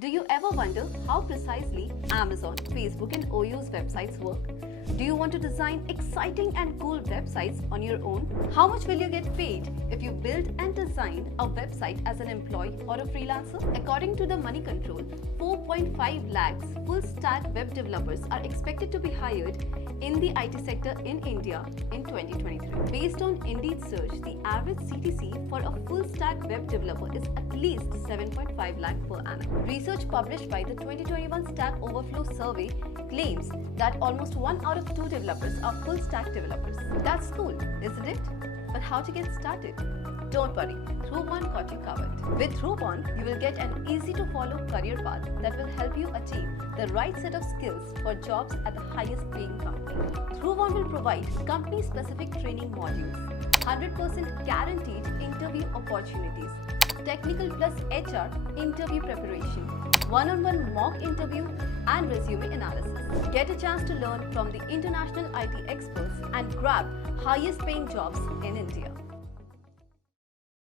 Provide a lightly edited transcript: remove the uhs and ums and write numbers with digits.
Do you ever wonder how precisely Amazon, Facebook and OYO's websites work? Do you want to design exciting and cool websites on your own? How much will you get paid if you build and design a website as an employee or a freelancer? According to the Money Control, 4.5 lakhs full-stack web developers are expected to be hired in the IT sector in India in 2023. Based on Indeed search, the average CTC for a full-stack web developer is at least 7.5 lakh per annum. Research published by the 2021 Stack Overflow survey claims that almost 1 out of 2 developers are full-stack developers. That's cool, isn't it? But how to get started? Don't worry, Dhruvon got you covered. With Dhruvon, you will get an easy-to-follow career path that will help you achieve the right set of skills for jobs at the highest paying company. Dhruvon will provide company-specific training modules, 100% guaranteed interview opportunities, technical plus HR interview preparation, one-on-one mock interview and resume analysis. Get a chance to learn from the international IT experts and grab highest paying jobs in India.